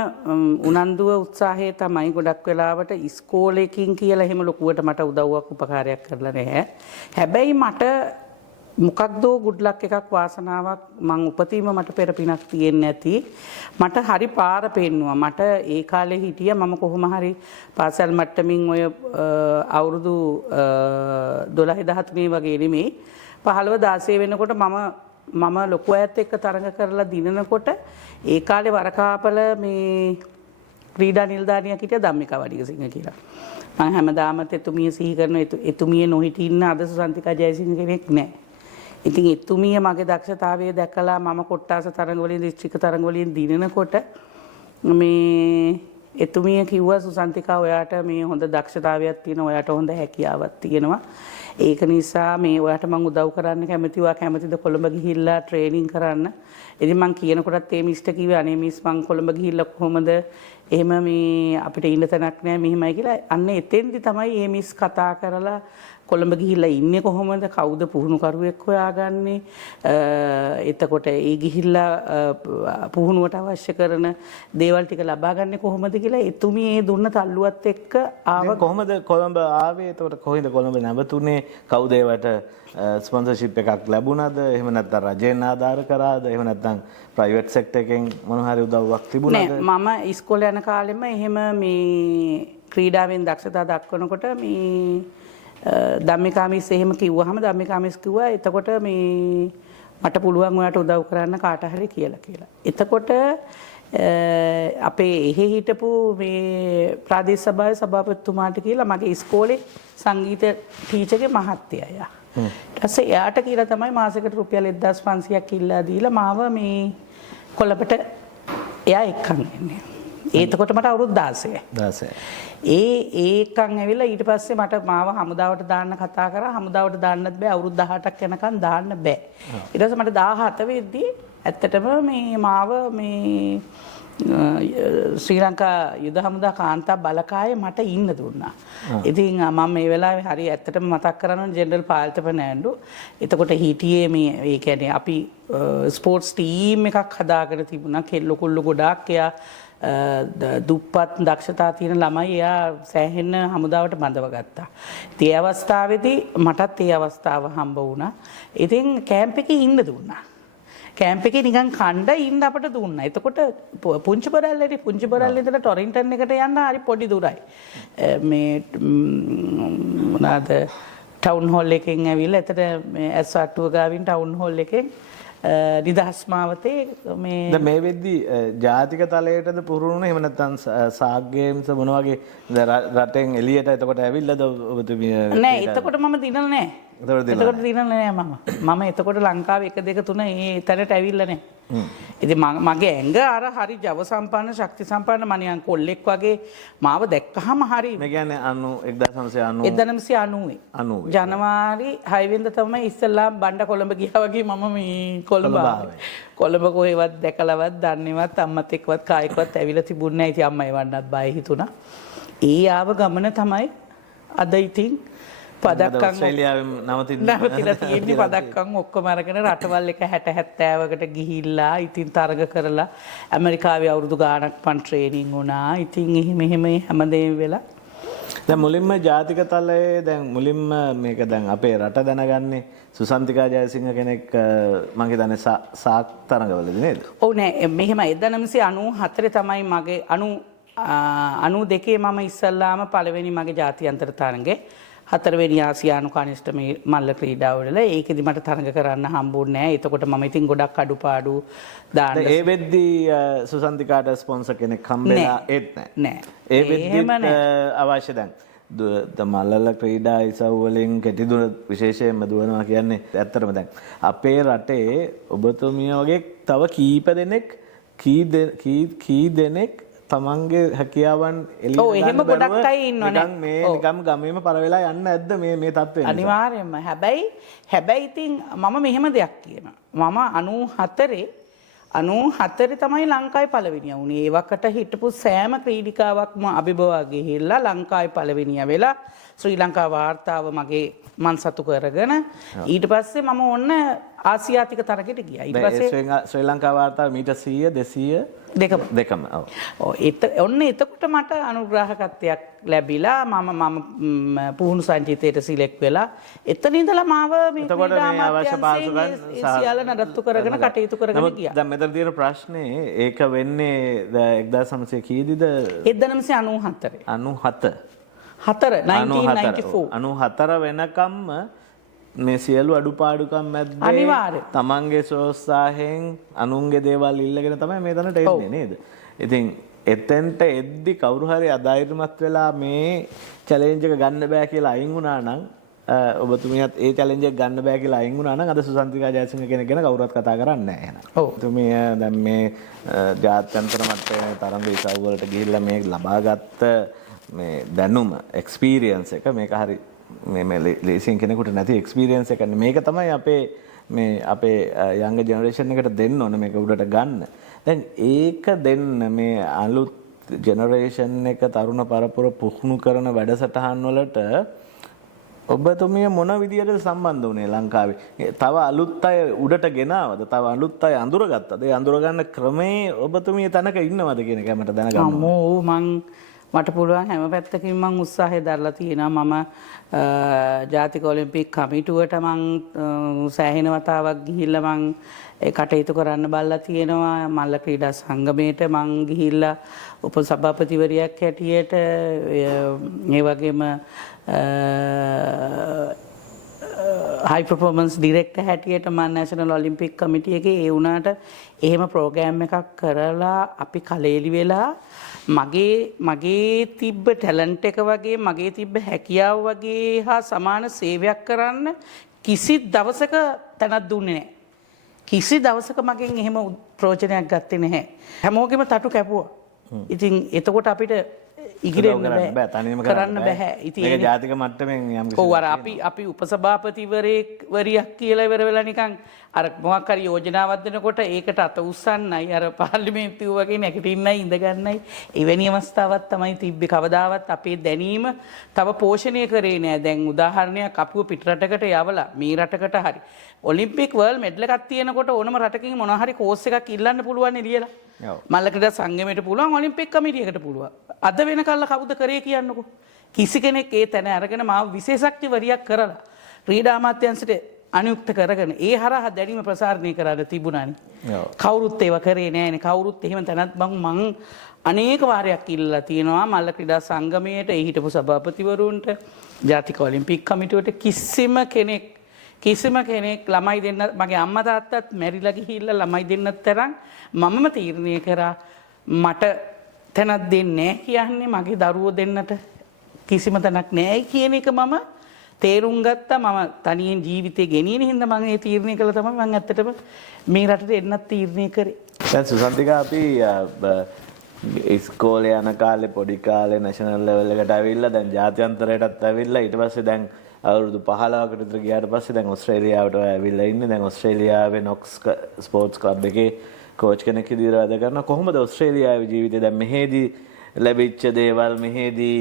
උනන්දුව උත්සාහය තමයි. ගොඩක් වෙලාවට ඉස්කෝලේකින් කියලා එහෙම ලොකුවට මට උදව්වක් උපකාරයක් කරලා නැහැ. හැබැයි මට මොකක්දෝ good luck එකක් වාසනාවක් මං උපතීම මට පෙර පිනක් තියෙන්නේ නැති මට හරි පාර පෙන්නුවා. මට ඒ කාලේ හිටියා මම කොහොම හරි පාසල් මට්ටමින් ඔය අවුරුදු 12 13 වගේ නෙමෙයි 15 16 වෙනකොට මම ලොකු අයත් එක්ක තරඟ කරලා දිනනකොට ඒ කාලේ වරකාපල මේ ක්‍රීඩා නිලධාරියක් හිටියා ධම්මිකා වඩිගසිංහ කියලා. මම හැමදාම එතුමිය සිහි කරන එතුමිය නොහිටි ඉන්න අද සුසන්තිකා ජයසිංහ කෙනෙක් නැහැ. ඉතින් එතුමිය මගේ දක්ෂතාවය දැකලා මම කොට්ටාස තරඟ වලින් දිස්ත්‍රික්ක තරඟ වලින් දිනනකොට මේ එතුමිය කිව්වා සුසන්තිකා ඔයාට මේ හොඳ දක්ෂතාවයක් තියෙනවා ඔයාට හොඳ හැකියාවක් තියෙනවා ඒක නිසා මේ ඔයාට මම උදව් කරන්න කැමතියි. ඔයා කැමතිද කොළඹ ගිහිල්ලා ට්‍රේනින් කරන්න? ඉතින් මං කියනකොටත් මේ මිස්ටර් කිව්වේ අනේ මිස් මං කොළඹ ගිහිල්ලා කොහොමද එහෙම මේ අපිට ඉන්න තැනක් නැහැ මෙහිමයි කියලා. අන්න එතෙන්දි තමයි මේ මිස් කතා කරලා කොළඹ ගිහිල්ලා ඉන්නේ කොහොමද, කවුද පුහුණුකරුවෙක් හොයාගන්නේ, එතකොට ඒ ගිහිල්ලා පුහුණුවට අවශ්‍ය කරන දේවල් ටික ලබා ගන්න කොහොමද කියලා එතුමිය ඒ දුන්න තල්ලුවත් එක්ක ආව. කොහොමද කොළඹ ආවේ? එතකොට කොහෙන්ද කොළඹ නැවතුනේ? කවුද ඒවට ස්පොන්සර්ෂිප් එකක් ලැබුණාද? එහෙම නැත්නම් රජයෙන් ආධාර කරාද? එහෙම නැත්නම් ප්‍රයිවට් සෙක්ටර් එකෙන් මොන හරි උදව්වක් තිබුණාද? නෑ, මම ඉස්කෝලේ යන කාලෙම එහෙම මේ ක්‍රීඩාවෙන් දක්ෂතා දක්වනකොට මේ ධම්මිකාමිස් එහෙම කිව්වහම ධම්මිකාමිස් කිව්වා එතකොට මේ මට පුළුවන් ඔයාට උදව් කරන්න කාට හරි කියලා. එතකොට අපේ එහෙ හිටපු මේ ප්‍රාදේශ සභාවේ සභාපතිතුමාට කියලා මගේ ඉස්කෝලේ සංගීත ටීචර්ගේ මහත්තයා. ඊට පස්සේ එයාට කියලා තමයි මාසෙකට රුපියල් 1500ක් ඉල්ලා දීලා මාව මේ කොළඹට එයා එක්කන් එන්නේ. එතකොට මට අවුරුදු 16. ඒකන් ඇවිල්ලා ඊට පස්සේ මට මාව හමුදාවට දාන්න කතා කරා. හමුදාවට දාන්නත් බෑ, අවුරුදු 18ක් යනකම් දාන්න බෑ. ඊට පස්සේ මට 17 වෙද්දී ඇත්තටම මේ මාව මේ ශ්‍රී ලංකා යුද හමුදා කාන්තා බලකායේ මට ඉන්න දුන්නා. ඉතින් මම මේ වෙලාවේ හරි ඇත්තටම මතක් කරනවා ජෙනරල් පාල්ත ෆර්නෑන්ඩෝ. එතකොට හිටියේ මේ ඒ කියන්නේ අපි ස්පෝර්ට්ස් ටීම් එකක් හදාගෙන තිබුණා. කෙල්ලෝ කොල්ලෝ ගොඩාක් එයා දුප්පත් දක්ෂතා තියෙන ළමයි එයා සෑහෙන හමුදාවට බඳව ගත්තා. ඒ අවස්ථාවේදී මටත් ඒ අවස්ථාව හම්බ වුණා. ඉතින් කැම්ප් එකේ ඉන්න දුන්නා. කැම්ප් එකේ නිකන් කණ්ඩ ඉන්න අපට දුන්නා. එතකොට පුංචි බරල්ලේ ඉඳලා ටොරින්ටන් එකට යන්න හරි පොඩි දුරයි. මේ මොනවාද ටවුන් හෝල් එකෙන් ඇවිල්ලා එතන මේ ඇස්වට්ටුව ගාවින් ටවුන් හෝල් එකෙන් නිදහස් මාවතේ මේ වෙද්දී ජාතික තලයටද පුරුණුනේ? එහෙම නැත්නම් සාග් ගේම්ස් මොන වගේ රටෙන් එළියට එතකොට ඇවිල්ලාද ඔබතුමිය? නෑ, එතකොට මම දිනලා නෑ. එතකොට දිනලා නෑ මම එතකොට ලංකාවේ 1 2 3 ඒ තැනට ඇවිල්ලා නෑ. ඉතින් මගේ ඇඟ අර හරි ජව සම්පන්න ශක්ති සම්පන්න මනියන් කොල්ලෙක් වගේ මාව දැක්කහම හරි. මේ කියන්නේ 1990 ජනවාරි 6 වෙනිදා තමයි ඉස්සෙල්ලා බණ්ඩ කොළඹ ගියා වගේ මම මේ කොළඹ ආවේ. කොළඹ කොහෙවත් දැකලවත් දන්නේවත් අම්මත් එක්කවත් කායකවත් ඇවිල්ලා තිබුණේ නැහැ. ඉතින් අම්මා එවන්නත් බය හිතුණා. ඒ ආව ගමන තමයි අද ඉතින් පදක්කම් ඔස්ට්‍රේලියාවෙන් නවතිලා තියෙන්නේ. පදක්කම් ඔක්කොම අරගෙන රටවල් එක 60 70කට ගිහිල්ලා ඉතින් තරග කරලා ඇමරිකාවේ අවුරුදු ගාණක් පන් ට්‍රේනින් වුණා. ඉතින් එහෙම හැමදේම වෙලා දැන් මුලින්ම ජාතික තලයේ දැන් මුලින්ම මේක දැන් අපේ රට දැනගන්නේ සුසන්තිකා ජයසිංහ කෙනෙක් මම හිතන්නේ සාක් තරඟවලදී නේද? ඔව් නෑ, මෙහෙම 1994 තමයි මගේ 92 මම ඉස්සල්ලාම පළවෙනි මගේ ජාත්‍යන්තර තරඟේ 4 වෙනි ආසියානු කනිෂ්ඨ මේ මල්ල ක්‍රීඩාවල ඒකෙදි මට තරඟ කරන්න හම්බුන්නේ නැහැ. එතකොට මම ඉතින් ගොඩක් අඩුපාඩු දාන්න. ඒ වෙද්දී සුසන්තිකාට ස්පොන්සර් කෙනෙක් හම්බෙලා ඒත් නැහැ. ඒ වෙද්දී අවශ්‍ය දැන් මල්ලල ක්‍රීඩා ඉසව් වලින් කෙටි දුර විශේෂයෙන්ම දුවනවා කියන්නේ ඇත්තටම දැන් අපේ රටේ ඔබතුමිය වගේ තව කීප දෙනෙක් කී දෙනෙක් තමන්ගේ හැකියාවන් එළියට එහෙම ගොඩක් අය ඉන්නවනේ. නිකම් ගමේම පර වෙලා යන්න නැද්ද මේ තත්ත්වෙ? අනිවාර්යයෙන්ම. හැබැයි ඉතින් මම මෙහෙම දෙයක් කියනවා. මම 94 තමයි ලංකාවේ පළවෙනිය වුණේ. ඒ වකට හිටපු සෑම ක්‍රීඩිකාවක්ම අභිභවා ගිහිල්ලා ලංකාවේ පළවෙනිය වෙලා ශ්‍රී ලංකා වාර්තාව මන් සතු කරගෙන ඊට පස්සේ මම ඔන්න ආසියාතික තරගයට ගියා. ඊට පස්සේ ශ්‍රී ලංකා වාර්තාව මීටර් 100 200 දෙකම. ඔන්න එතකොට මට අනුග්‍රාහකත්වයක් ලැබිලා මම පුහුණු සංචිතයට සිලෙක්ට් වෙලා එතන ඉඳලා මාව මේ අවශ්‍ය පාසුකම් සියල්ල නඩත්තු කරගෙන කටයුතු කරගෙන ගියා. දැන් මෙතන තියෙන ප්‍රශ්නේ ඒක වෙන්නේ 1900 කීයේදීද? 1994. 1994 වෙනකම්ම මේ සියලු අඩුපාඩුකම් මැද්දේ අනිවාර්යයෙන් තමන්ගේ සෝත්සාහයෙන් අනුන්ගේ දේවල් ඉල්ලගෙන තමයි මේ තැනට එන්නේ නේද? ඉතින් එතෙන්ට එද්දි කවුරු හරි අධෛර්යමත් වෙලා මේ චැලෙන්ජ් එක ගන්න බෑ කියලා අයින් වුණා නම් ඔබතුමියත් ඒ චැලෙන්ජ් එක ගන්න බෑ කියලා අයින් වුණා නම් අද සුසන්තිකා ජයසිංහ කෙනෙක් ගැන කවුරුත් කතා කරන්නේ නැහැ එහෙනම්. ඔබතුමිය දැන් මේ ජාත්‍යන්තර මට්ටමේ තරඟ ඉසව් වලට ගිහිල්ලා මේ ලබාගත්ත මේ දැනුම එක්ස්පීරියන්ස් එක මේක හරි මේ ලේසියෙන් කෙනෙකුට නැති එක්ස්පීරියන්ස් එකක්. මේක තමයි අපේ යංග ජෙනරේෂන් එකට දෙන්න ඕන මේක උඩට ගන්න. දැන් ඒක දෙන්න මේ අලුත් ජෙනරේෂන් එක තරුණ පරපුර පුහුණු කරන වැඩසටහන් වලට ඔබතුමිය මොන විදියටද සම්බන්ධ වුණේ ලංකාවේ? තව අලුත් අය උඩට ගෙනාවද? තව අලුත් අය අඳුරගත්තද? ඒ අඳුරගන්න ක්‍රමේ ඔබතුමිය තනක ඉන්නවද කියන එක මට දැනගන්න. මට පුළුවන් හැම පැත්තකින් මං උත්සාහය දරලා තියෙනවා. මම ජාතික ඔලිම්පික් කමිටුවට මං සෑහෙන වතාවක් ගිහිල්ලා මං ඒ කටයුතු කරන්න බලලා තියෙනවා. මල්ල ක්‍රීඩා සංගමයට මං ගිහිල්ලා උපසභාපතිවරියක් හැටියට ඒ වගේම හයි පර්ෆෝමන්ස් ඩිරෙක්ටර් හැටියට මම නැෂනල් ඔලිම්පික් කමිටු එකේ ඒ වුණාට එහෙම ප්‍රෝග්‍රෑම් එකක් කරලා අපි කලෙලි වෙලා මගේ තිබ්බ ටැලන්ට් එක වගේ මගේ තිබ්බ හැකියාව වගේ හා සමාන සේවයක් කරන්න කිසි දවසක තැනක් දුන්නේ නැහැ. කිසි දවසක මගෙන් එහෙම ප්‍රයෝජනයක් ගත්තේ නැහැ. හැමෝගෙම තටු කැපුවා. ඉතින් එතකොට අපිට ඉගිරෙන්න බෑ. තනියම කරන්න බෑ. ඉතින් ඒක ජාතික මට්ටමින් යම් කිසි ඔව් අර අපි උපසභාපතිවරයෙක් කියලා ඉවර වෙලා නිකන් අර මොකක් හරි යෝජනාවක් දෙනකොට ඒකට අත උස්සන්නයි අර පාර්ලිමේන්තුව වගේ නැගිටින්නයි ඉඳගන්නයි එවැනි අවස්ථාවක් තමයි තිබ්බේ. කවදාවත් අපේ දැනීම තව පෝෂණය කරේ නෑ. දැන් උදාහරණයක් අපුව පිටරටකට යවලා මේ රටකට හරි ඔලිම්පික් වර්ල්ඩ් මෙඩල් එකක් තියෙනකොට ඕනම රටකින් මොනවා හරි කෝස් එකක් ඉල්ලන්න පුළුවන් නෙලියලා. මල්ලකට සංගමයට පුළුවන් ඔලිම්පික් කමිටියකට පුළුවන්. අද වෙනකල්ලා කවුද කරේ කියන්නකෝ. කිසි කෙනෙක් ඒ තැන අරගෙන මාව විශේෂඥවරියක් කරලා ක්‍රීඩා අමාත්‍යාංශයට අනුයුක්ත කරගෙන ඒ හරහා දැනීම ප්‍රසාරණය කරලා තිබුණානේ. කවුරුත් ඒව කරේ නෑනේ. කවුරුත් එහෙම තැනත් මං අනේක වාරයක් ඉල්ලලා තියෙනවා මල්ල ක්‍රීඩා සංගමයට, ඒ හිටපු සභාපතිවරුන්ට, ජාතික ඔලිම්පික් කමිටුවට. කිසිම කෙනෙක් ළමයි දෙන්න මගේ අම්මා තාත්තත් මැරිලා ගිහිල්ලා ළමයි දෙන්නත් තරම් මමම තීරණය කරා මට තැනක් දෙන්නේ නැහැ කියන්නේ මගේ දරුවෝ දෙන්නට කිසිම තැනක් නැහැ කියන එක මම තේරුම් ගත්තා. මම තනියෙන් ජීවිතේ ගෙනියන හින්දා මම ඒ තීරණය කළා තමයි මම ඇත්තටම මේ රටට එන්නත් තීරණය කරේ. දැන් සුසන්තිකා අපි ඉස්කෝලේ යන කාලේ පොඩි කාලේ නැෂනල් ලෙවල් එකට ඇවිල්ලා දැන් ජාත්‍යන්තරයටත් ඇවිල්ලා ඊට පස්සේ දැන් අවුරුදු 15කට විතර ගියාට පස්සේ දැන් ඕස්ට්‍රේලියාවට ඇවිල්ලා ඉන්නේ. දැන් ඕස්ට්‍රේලියාවේ නොක්ස් ස්පෝර්ට්ස් ක්ලබ් එකේ කෝච් කෙනෙක් විදිහට වැඩ කරනවා. කොහොමද ඕස්ට්‍රේලියාවේ ජීවිතය? දැන් මෙහෙදී ලැබිච්ච දේවල්, මෙහෙදී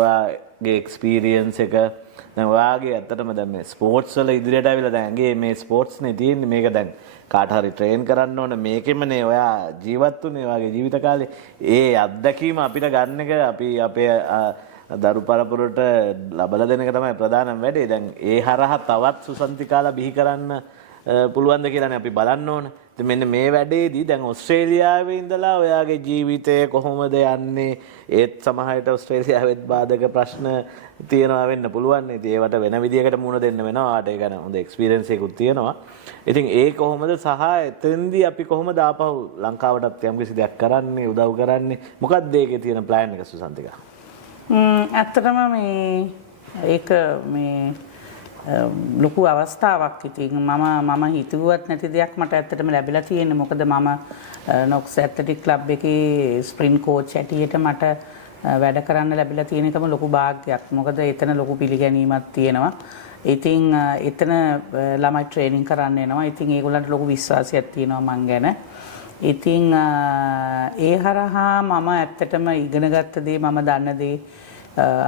ඔයාගේ එක්ස්පීරියන්ස් එක, දැන් ඔයාගේ ඇත්තටම දැන් මේ ස්පෝර්ට්ස් වල ඉදිරියට ඇවිල්ලා දැන් ඇගේ මේ ස්පෝර්ට්ස් නේ තියෙන්නේ. මේක දැන් කාට හරි ට්‍රේන් කරන්න ඕන. මේකෙමනේ ඔයා ජීවත් වුනේ ඔයාගේ ජීවිත කාලේ. ඒ අත්දැකීම අපිට ගන්න එක අපි අපේ දරු පරපුරට ලබලා දෙන එක තමයි ප්‍රධානම වැඩේ. දැන් ඒ හරහා තවත් සුසන්තිකාලා බිහි කරන්න පුළුවන්ද කියලානේ අපි බලන්න ඕන. මෙන්න මේ වැඩේදී දැන් ඕස්ට්‍රේලියාවේ ඉඳලා ඔයාගේ ජීවිතය කොහොමද යන්නේ? ඒත් සමහරවිට ඕස්ට්‍රේලියාවෙත් බාධක ප්‍රශ්න තියෙනවා වෙන්න පුළුවන්. ඉතින් ඒවට වෙන විදියකට මුහුණ දෙන්න වෙනවා. ආට ඒක හොඳ එක්ස්පීරියන්ස් එකකුත් තියෙනවා. ඉතින් ඒ කොහොමද සහ එතෙන්දී අපි කොහොමද ආපහු ලංකාවටත් යම්කිසි දෙයක් කරන්නේ, උදව් කරන්නේ? මොකක්ද ඒකේ තියෙන ප්ලෑන් එක සුසන්තිකා? ඇත්තටම ඒක ලොකු අවස්ථාවක්. ඉතින් මම හිතුවත් නැති දෙයක් මට ඇත්තටම ලැබිලා තියෙන්නේ. මොකද මම නොක්ස් ඇත්ලටික් ක්ලබ් එකේ ස්ප්‍රින්ට් කෝච් හැටියට මට වැඩ කරන්න ලැබිලා තියෙන එකම ලොකු භාග්යක්. මොකද එතන ලොකු පිළිගැනීමක් තියෙනවා. ඉතින් එතන ළමයි ට්‍රේනින් කරන්න එනවා. ඉතින් ඒගොල්ලන්ට ලොකු විශ්වාසයක් තියෙනවා මං ගැන. ඉතින් ඒ හරහා මම ඇත්තටම ඉගෙනගත්ත දේ, මම දන්න දේ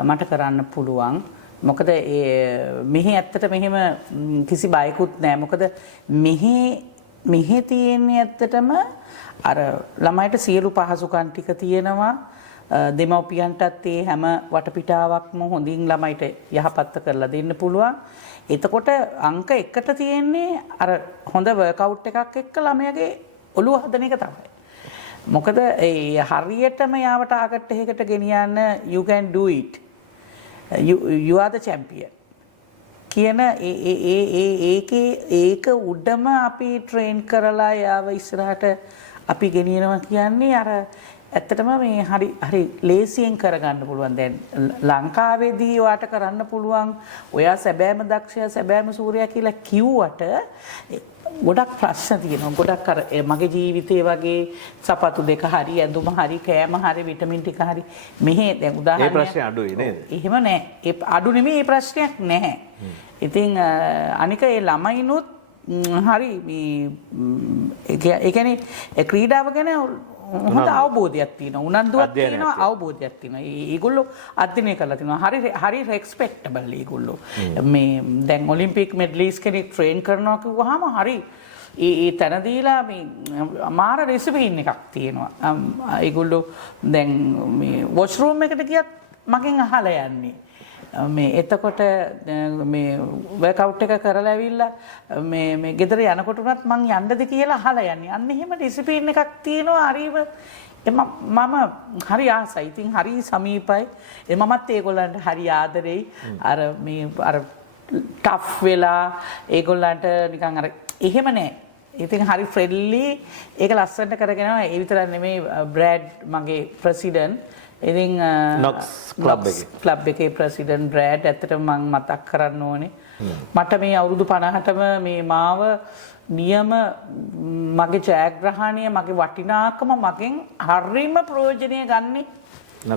මට කරන්න පුළුවන්. මොකද මෙහි ඇත්තට මෙහෙම කිසි බයකුත් නැහැ. මොකද මෙහි තියෙන්නේ ඇත්තටම අර ළමයිට සියලු පහසුකම් ටික තියෙනවා. දෙමව්පියන්ටත් ඒ හැම වටපිටාවක්ම හොඳින් ළමයිට යහපත් කරලා දෙන්න පුළුවන්. එතකොට අංක 1ට තියෙන්නේ අර හොඳ වර්ක්අවුට් එකක් එක්ක ළමයාගේ ඔළුව හදන එක තමයි. මොකද ඒ හරියටම යාව ටාගට් එකකට ගෙනියන්න you can do it. You are the champion. කියන ඒක උඩම අපි ට්‍රේන් කරලා යාව ඉස්සරහට අපි ගෙනියනවා කියන්නේ අර ඇත්තටම මේ හරි ලේසියෙන් කරගන්න පුළුවන්. දැන් ලංකාවේදී ඔයාට කරන්න පුළුවන් ඔයා සැබෑම දක්ෂයා සැබෑම සූර්යයා කියලා කිව්වට ගොඩක් ප්‍රශ්න තියෙනවා. ගොඩක් අර මගේ ජීවිතේ වගේ සපතු දෙක හරි ඇඳුම හරි කෑම හරි විටමින් ටික හරි මෙහෙ දැන් උදාහරණයක් ඒ ප්‍රශ්නේ අඩුයි නේද? එහෙම නෑ. ඒ අඩු නෙමෙයි ඒ ප්‍රශ්නයක් නැහැ. ඉතින් අනික ඒ ළමයිනුත් හරි මේ ඒ කියන්නේ ක්‍රීඩාව ගැන හොඳ අවබෝධයක් තියෙනවා. උනන්දුවක් තියෙනවා, අවබෝධයක් තියෙනවා. ඒගොල්ලෝ අධ්‍යයනය කරලා තියෙනවා. හරි රෙස්පෙක්ටබල් ඒගොල්ලෝ. මේ දැන් ඔලිම්පික් මෙඩලිස්ට් කෙනෙක් ට්‍රේන් කරනවා කිව්වහම හරි ඒ තැන දීලා මේ මාර ඩිසිප්ලින් එකක් තියෙනවා. ඒගොල්ලෝ දැන් මේ වොෂ්රූම් එකට ගියත් මගෙන් අහලා යන්නේ. මේ එතකොට මේ වර්ක්අවුට් එක කරලා ඇවිල්ලා මේ ගෙදර යනකොට උනත් මං යන්නද කියලා අහලා යන්නේ. අන්න එහෙම ඩිසිප්ලින් එකක් තියෙනවා. හරිම මම හරි ආසයි. ඉතින් හරි සමීපයි. මමත් ඒගොල්ලන්ට හරි ආදරෙයි. අර ටෆ් වෙලා ඒගොල්ලන්ට නිකන් අර එහෙම නෑ. ඉතින් හරි ෆ්‍රෙන්ඩ්ලි. ඒක ලස්සනට කරගෙන යනවා. ඒ විතරක් නෙමෙයි බ්‍රෑඩ් මගේ ප්‍රෙසිඩන්ට්. ඉතින් ක්ලබ් එකේ ප්‍රෙසිඩන්ට් බ්‍රෑඩ් ඇත්තටම මම මතක් කරන්න ඕනේ. මට මේ අවුරුදු 50ටම මේ මාව නියම මගේ ජයග්‍රහණය මගේ වටිනාකම මගෙන් හරිම ප්‍රයෝජනය ගන්නේ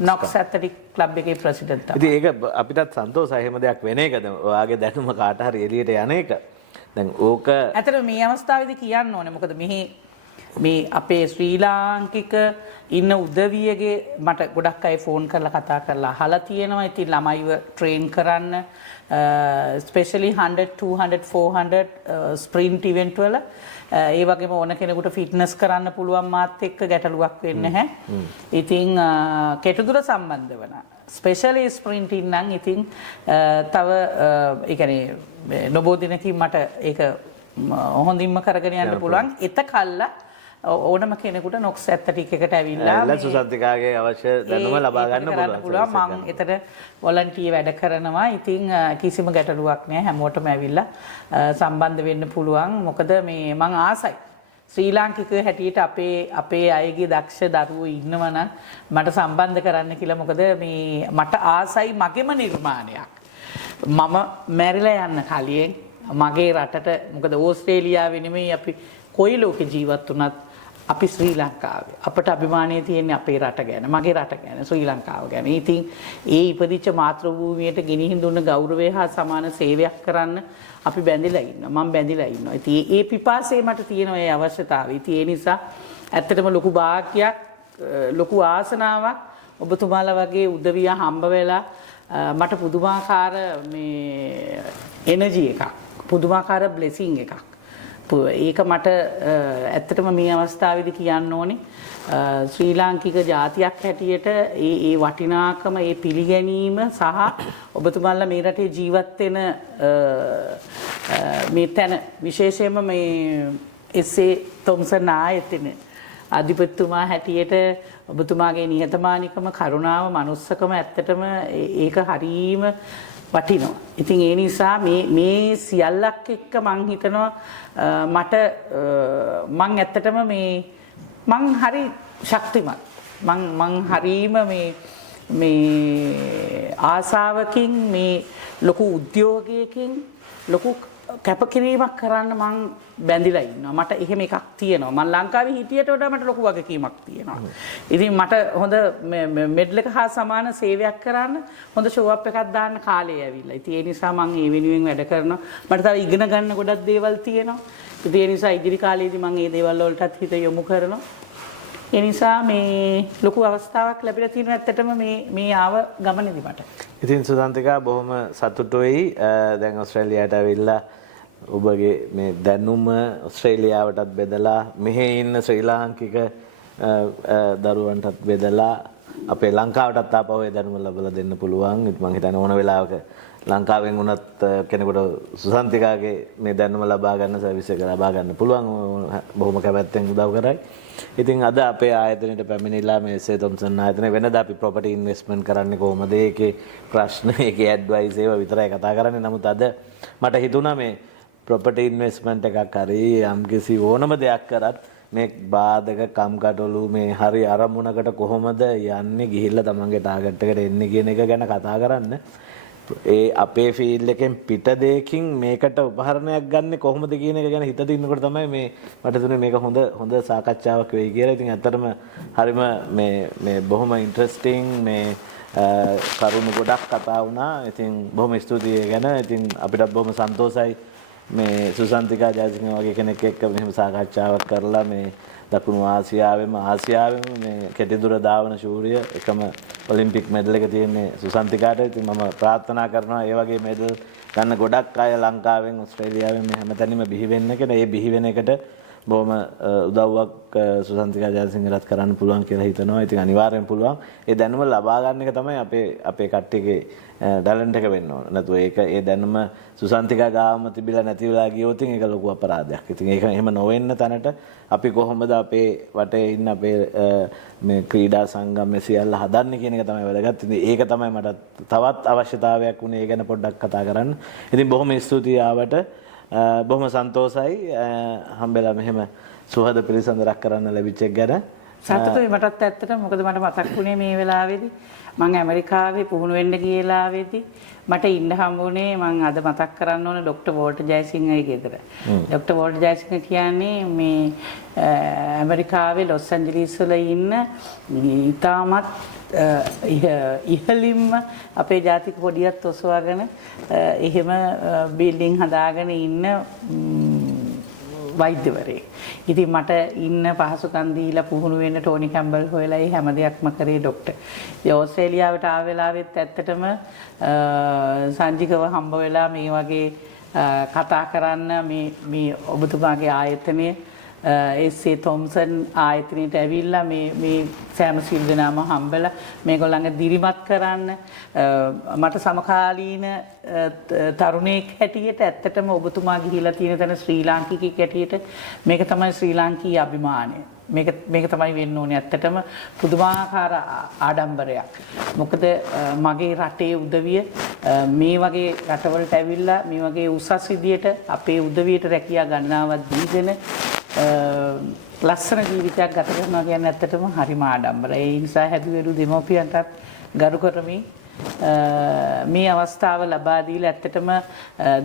නොක්ස් ඇත්තටික් ක්ලබ් එකේ ප්‍රෙසිඩන්ට් තමයි. ඉතින් ඒක අපිටත් සන්තෝෂයි. එහෙම දෙයක් වෙන එකද? ඔයාගේ දැනුම කාට හරි එළියට යන එක. දැන් ඕක ඇත්තට මේ අවස්ථාවේදී කියන්න ඕනේ. මොකද මේ අපේ ශ්‍රී ලාංකික ඉන්න උදවියගේ මට ගොඩක් අය ෆෝන් කරලා කතා කරලා අහලා තියෙනවා. ඉතින් ළමයිව ට්‍රේන් කරන්න ස්පෙෂලි 100 200 400 ස්ප්‍රින්ට් ඉවෙන්ට් වල ඒ වගේම ඕන කෙනෙකුට ෆිට්නස් කරන්න පුළුවන් මාත් එක්ක ගැටලුවක් වෙන්නේ නැහැ. ඉතින් කෙටුදුර සම්බන්ධ වන ස්පෙෂලි ස්ප්‍රින්ට් ඉන්නම් ඉතින් තව ඒ කියන්නේ නොබෝ දිනකින් මට ඒක හොඳින්ම කරගෙන යන්න පුළුවන්. එතකල්ලා ඕනම කෙනෙකුට නොක්ස් ඇත්තටික් එකට ඇවිල්ලා සුසන්තිකාගේ අවශ්‍ය දැනුම ලබා ගන්න පුළුවන්. මම එතන වොලන්ටියර් වැඩ කරනවා. ඉතින් කිසිම ගැටලුවක් නැහැ. හැමෝටම ඇවිල්ලා සම්බන්ධ වෙන්න පුළුවන්. මොකද මේ මං ආසයි. ශ්‍රී ලාංකිකයෝ හැටියට අපේ අයගේ දක්ෂ දරුවෝ ඉන්නවනම් මට සම්බන්ධ කරන්න කියලා. මොකද මේ මට ආසයි මගේම නිර්මාණයක්. මම මැරිලා යන්න කලින් මගේ රටට මොකද ඕස්ට්‍රේලියාවේ නෙමෙයි අපි කොයි ලෝකේ ජීවත් වුණත් අපි ශ්‍රී ලංකාවේ අපට අභිමානය තියෙන්නේ අපේ රට ගැන මගේ රට ගැන ශ්‍රී ලංකාව ගැන. ඉතින් ඒ ඉපදිච්ච මාතෘභූමියට ගෙනිහින් දුන්න ගෞරවය හා සමාන සේවයක් කරන්න අපි බැඳිලා ඉන්නවා. මම බැඳිලා ඉන්නවා. ඉතින් ඒ පිපාසය මට තියෙනවා ඒ අවශ්‍යතාවය. ඉතින් ඒ නිසා ඇත්තටම ලොකු භාග්‍යයක් ලොකු ආසනාවක් ඔබතුමාලා වගේ උදවිය හම්බ වෙලා මට පුදුමාකාර මේ එනර්ජි එකක් පුදුමාකාර බ්ලෙසිං එකක්. ඒක මට ඇත්තටම මේ අවස්ථාවේදී කියන්න ඕනේ ශ්‍රී ලාංකික ජාතියක් හැටියට ඒ වටිනාකම ඒ පිළිගැනීම සහ ඔබතුමාලා මේ රටේ ජීවත් වෙන මේ තැන විශේෂයෙන්ම මේ එස්.ඒ. තොම්සන් ආයතන අධිපතිතුමා හැටියට ඔබතුමාගේ නිහතමානීකම කරුණාව මනුස්සකම ඇත්තටම ඒක හරීම වටිනවා. ඉතින් ඒ නිසා මේ සියල්ලක් එක්ක මං හිතනවා මට මං ඇත්තටම මං හරි ශක්තිමත්. මං හරීම මේ ආසාවකින් මේ ලොකු උද්‍යෝගයකින් ලොකු කැපකිරීමක් කරන්න මං බැඳිලා ඉන්නවා. මට එහෙම එකක් තියෙනවා. මං ලංකාවේ හිටියට වඩා මට ලොකු වගකීමක් තියෙනවා. ඉතින් මට හොඳ මෙඩල් එක හා සමාන සේවයක් කරන්න හොඳ ෂෝ අප් එකක් දාන්න කාලය ඇවිල්ලා. ඉතින් ඒ නිසා මං ඒ වෙනුවෙන් වැඩ කරනවා. මට තව ඉගෙන ගන්න ගොඩක් දේවල් තියෙනවා. ඉතින් ඒ නිසා ඉදිරි කාලේදී මං මේ දේවල් වලටත් හිත යොමු කරනවා. ඒ නිසා මේ ලොකු අවස්ථාවක් ලැබිලා තියෙනවා ඇත්තටම මේ ආව ගමනේදී මට. ඉතින් සුසන්තිකා බොහොම සතුටුයි දැන් ඕස්ට්‍රේලියාවට ඇවිල්ලා ඔබගේ මේ දැනුම ඕස්ට්‍රේලියාවටත් බෙදලා මෙහි ඉන්න ශ්‍රී ලාංකික දරුවන්ටත් බෙදලා අපේ ලංකාවටත් ආපහු ඒ දැනුම ලබා දෙන්න පුළුවන්. ඉතින් මම හිතන්නේ ඕන වෙලාවක ලංකාවෙන් වුණත් කෙනෙකුට සුසන්තිකාගේ මේ දැනුම ලබා ගන්න සර්විස් එක ලබා ගන්න පුළුවන්. බොහොම කැමැත්තෙන් උදව් කරයි. ඉතින් අද අපේ ආයතනයට පැමිණිලා මේ එස්.ඒ. තොම්සන් ආයතනයේ වෙනදා අපි ප්‍රොපර්ටි ඉන්වෙස්ට්මන්ට් කරන්නේ කොහොමද? ඒකේ ප්‍රශ්න, ඒකේ ඇඩ්වයිස් ඒවා විතරයි කතා කරන්නේ. නමුත් අද මට හිතුණා මේ ප්‍රොපර්ටි ඉන්වෙස්ට්මන්ට් එකක් හරි යම්කිසි ඕනම දෙයක් කරත් මේ බාධක කම්කටොළු මේ හරි අරමුණකට කොහොමද යන්නේ ගිහිල්ලා තමන්ගේ ටාගට් එකට එන්නේ කියන එක ගැන කතා කරන්න. ඒ අපේ ෆීල්ඩ් එකෙන් පිට දෙයකින් මේකට උපහරණයක් ගන්න කොහොමද කියන එක ගැන හිතට ඉන්නකොට තමයි මේ මට තුනේ මේක හොඳ සාකච්ඡාවක් වෙයි කියලා. ඉතින් ඇත්තටම හරිම මේ බොහොම ඉන්ටරෙස්ටිං මේ කරුණු ගොඩක් කතා වුණා. ඉතින් බොහොම ස්තුතියි ගැන. ඉතින් අපිටත් බොහොම සන්තෝෂයි මේ සුසන්තිකා ජයසිංහ වගේ කෙනෙක් එක්ක මෙහෙම සාකච්ඡාවක් කරලා මේ දකුණු ආසියාවෙම මේ කෙටිදුර ධාවන ශූරිය එකම ඔලිම්පික් මෙඩල් එක තියෙන්නේ සුසන්තිකාට. ඉතින් මම ප්‍රාර්ථනා කරනවා ඒ වගේ මෙඩල් ගන්න ගොඩක් අය ලංකාවෙන් ඕස්ට්‍රේලියාවෙන් මේ හැමතැනම බිහි වෙන්න කියලා. ඒ බිහි වෙන එකට බොහොම උදව්වක් සුසන්තිකා ජයසිංහලත් කරන්න පුළුවන් කියලා හිතනවා. ඉතින් අනිවාර්යෙන් පුළුවන්. ඒ දැනුම ලබා ගන්න එක තමයි අපේ කට්ටියගේ ටැලන්ට් එක වෙන්න ඕන. නැතු ඒ දැනුම සුසන්තිකා ගාවම තිබිලා නැති වෙලා ගියොත් ඒක ලොකු අපරාධයක්. ඉතින් ඒක එහෙම නොවෙන්න තැනට අපි කොහොමද අපේ වටේ ඉන්න අපේ මේ ක්‍රීඩා සංගම් සියල්ල හදන්නේ කියන එක තමයි වැදගත්. ඉතින් ඒක තමයි මට තවත් අවශ්‍යතාවයක් වුණේ. ඒ ගැන පොඩ්ඩක් කතා කරන්න. ඉතින් බොහොම ස්තුතියි ආවට. බොහොම සන්තෝසයි හම්බෙලා මෙහෙම සුහද පිළිසඳරක් කරන්න ලැබිච්ච එක ගැන. සතුටුයි මටත් ඇත්තට. මොකද මට මතක් වුණේ මේ වෙලාවේදී මම ඇමරිකාවේ පුහුණු වෙන්න ගියලාවේදී මට ඉන්න හම්බුනේ මම අද මතක් කරන්න ඕන ડોક્ટર වෝල්ටර් ජයසිංහගේ ගෙදර. ડોક્ટર වෝල්ටර් ජයසිංහ කියන්නේ මේ ඇමරිකාවේ ලොස් ඇන්ජලිස් වල ඉන්න ඉතාමත් ඉහළින්ම අපේ ජාතික කොඩියත් ඔසවාගෙන එහෙම බිල්ඩින් හදාගෙන ඉන්න වෛද්‍යවරයෙක්. ඉතින් මට ඉන්න පහසුකම් දීලා පුහුණු වෙන්න ටෝනි කැම්බල් හොයලා ඒ හැම දෙයක්ම කරේ ડોක්ටර්. ඉතින් ඕස්ට්‍රේලියාවට ආව වෙලාවෙත් ඇත්තටම සංජිකව හම්බ වෙලා මේ වගේ කතා කරන්න මේ ඔබතුමාගේ ආයතනය එස්.ඒ. තොම්සන් ආයතනයට ඇවිල්ලා මේ සෑම සිල් දෙනාම හම්බෙලා මේගොල්ලන්ගේ දිරිමත් කරන්න මට සමකාලීන තරුණයෙක් හැටියට ඇත්තටම ඔබතුමා ගිහිලා තියෙන තැන ශ්‍රී ලාංකිකයෙක් හැටියට මේක තමයි ශ්‍රී ලාංකීය අභිමානය. මේක තමයි වෙන්න ඕනේ. ඇත්තටම පුදුමාකාර ආඩම්බරයක්. මොකද මගේ රටේ උදවිය මේ වගේ රටවලට ඇවිල්ලා මේ වගේ උසස් විදියට අපේ උදවියට රැකියා ගණනාවක් දීගෙන ලස්සන ජීවිතයක් ගත කරනවා කියන්නේ ඇත්තටම හරිම ආඩම්බරයි. ඒ නිසා හැදුවෙරු දෙමෝපියන්ටත් ගරු කරමින් මේ අවස්ථාව ලබා දීලා ඇත්තටම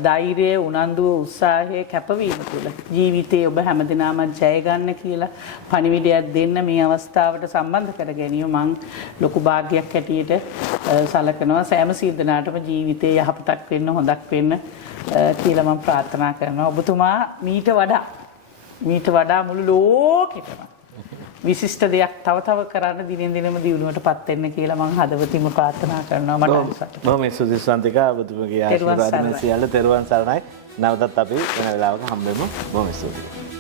ධෛර්යය, උනන්දුව, උත්සාහය, කැපවීම තුළ ජීවිතේ ඔබ හැමදෙනාම ජය ගන්න කියලා පණිවිඩයක් දෙන්න මේ අවස්ථාවට සම්බන්ධ කර ගැනීම මම ලොකු භාග්‍යයක් හැටියට සලකනවා. සෑම සියදනාටම ජීවිතේ යහපතක් වෙන්න, හොඳක් වෙන්න කියලා මම ප්‍රාර්ථනා කරනවා. ඔබතුමා මීට වඩා මුළු ලෝකෙටම විශිෂ්ට දෙයක් තව කරන්න දිනෙන් දිනම දියුණුවටපත් වෙන්න කියලා මම හදවතින්ම ප්‍රාර්ථනා කරනවා. මට සතුටුයි. බොහොම ස්තුතියි සන්තිකා. ඔබතුමගේ ආශිර්වාද සියල්ල තෙරුවන් සරණයි. නැවතත් අපි වෙන වෙලාවක හම්බෙමු. බොහොම ස්තුතියි.